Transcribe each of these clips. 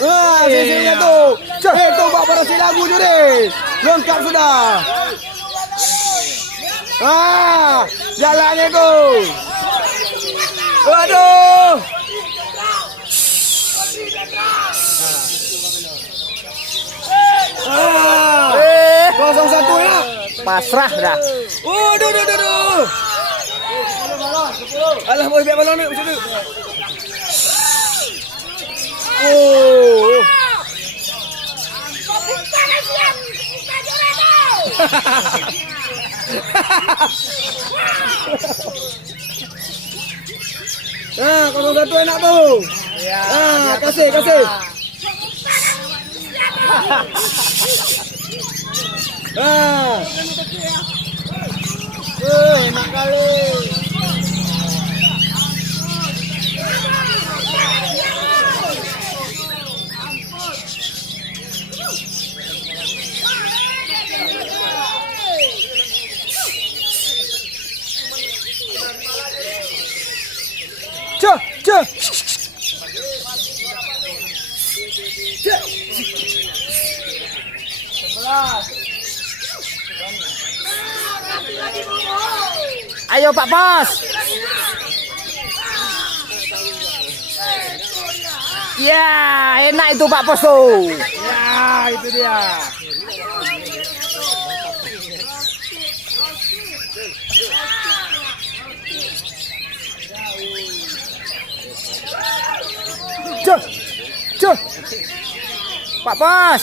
Wah, sisinya tuh. Itu Pak Barasi lagu juri. Lengkap sudah. Jalannya tuh. Waduh. Kosong satu ya. Pasrah dah. Duh. Alah, mau biar balon ni. Kosong satu enak tuh. Kasih. Enak kali. Cek. Ayo Pak Bos. Ya, enak itu Pak Bos tuh. Ya, itu dia. Cek. Pak Bos.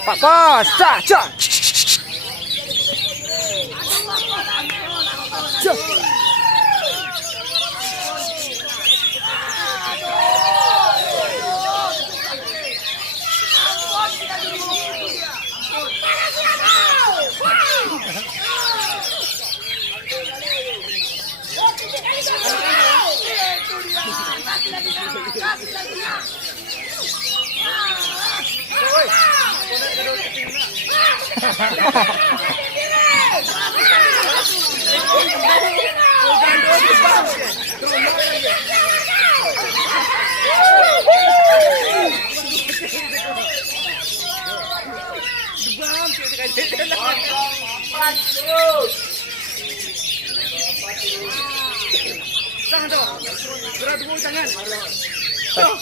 Pak Bos, cak.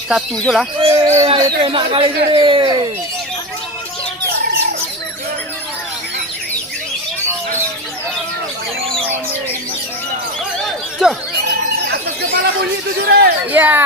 Satu je lah. Itu enak kali juri. Atas kepala bunyi itu juri. Ya.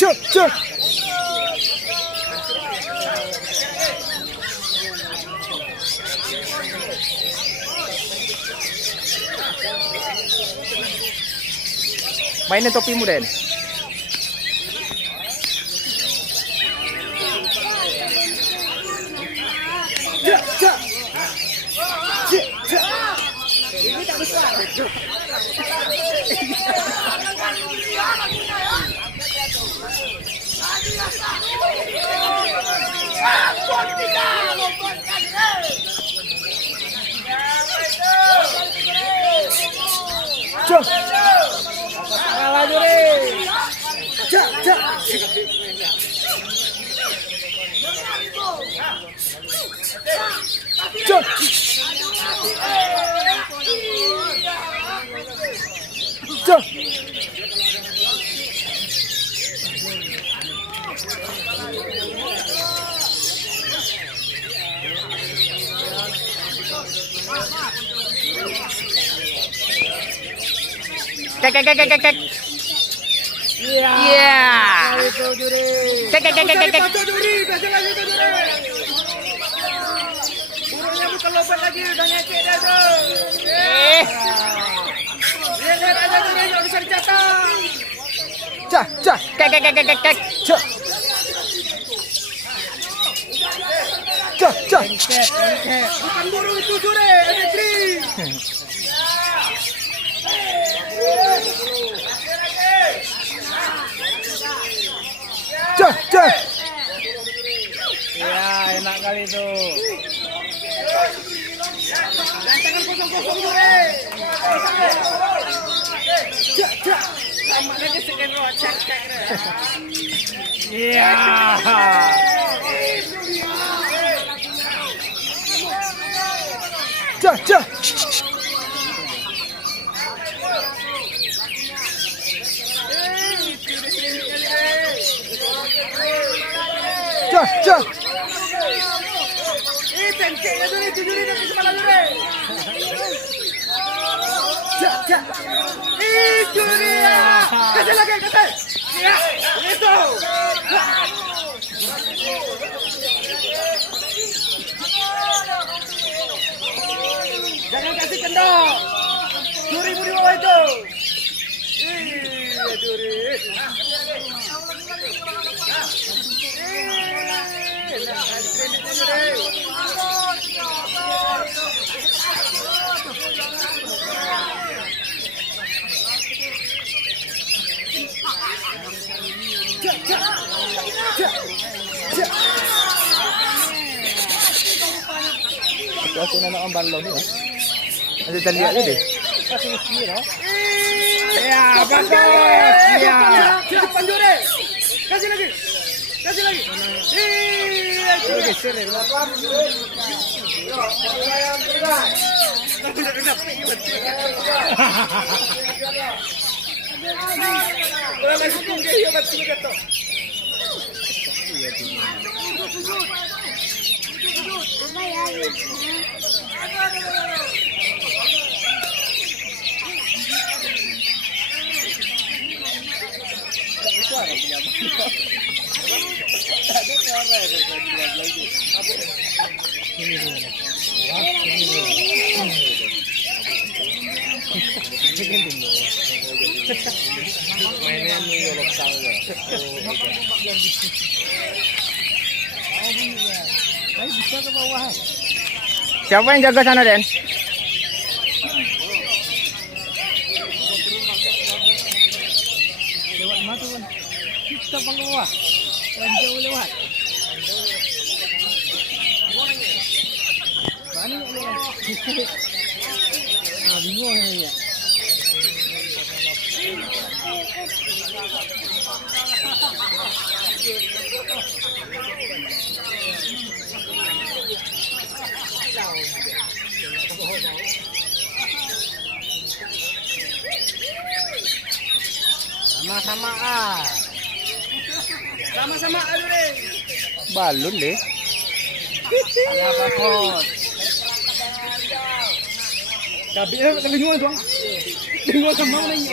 Cek. Mainin topimu Den. Cek. Ini tak besar. Cek. Kalah juri. Cek. Kek. Iya. Itu juri. Kek. Juri, kasih lagi ke juri. Burungnya kelompok lagi udah ngecek dah tuh. Lihat aja tuh dia bisa dicatat. Cah, cah, kek. Cah. Cah. Bukan burung itu Jure, ada tri. Cah. Ya, enak kali itu. Jangan kosong Jure. Cah. Sama lagi sekian roh cek. Iya. Cah. Cah. Tengkeknya Jure dari kepala Jure. Cak. Jure ya. Kasih lagi. Ya, itu. Jangan kasih kendor. Juri di bawah itu. Iya, Juri. Aku nak ang balon ni. Ada tali aja deh. Ya, bagus. Ya. Depan Jure. Kasih lagi. Iya, Jure. Mainnya New York Tower. Bisa ke bawah. Siapa yang jaga sana, Den? Lewat mana tuh, Bang? Kita bang ke bawah. Jauh lewat. Mana yang lewat? Bingung ini ya. Sama-sama Jure. Balon deh. Ya bagus. Tapi bingung tuh. Bingung ke mana ini?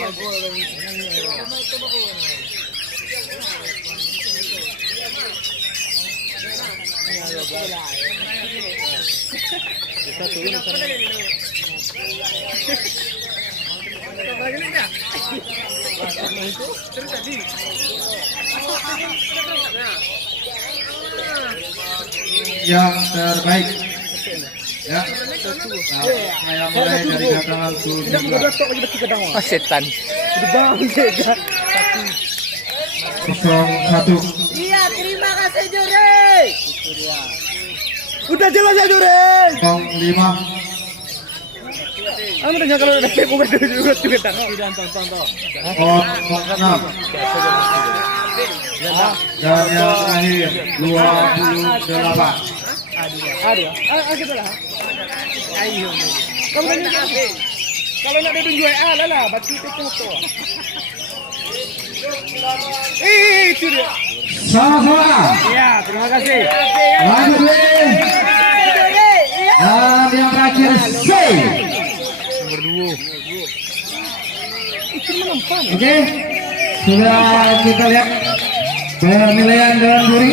Yang terbaik. Ya. Nah, saya mulai dari tanggal 17. Ah, setan. 01. Iya, terima kasih Jure. Udah jelas ya Jure. 05. Anu dengar kalau ada bukan juga tangan. Sudah tonton. 06. Dan yang terakhir 28. Ada. Gitu lah. Ayo. Kalau nak duduk jual lah, batu itu foto. Itu dia. Sama-sama. Ya, terima kasih. Lanjut Win. Dan yang terakhir C. Nomor 2. Oke. Sudah kita lihat penilaian dalam juri.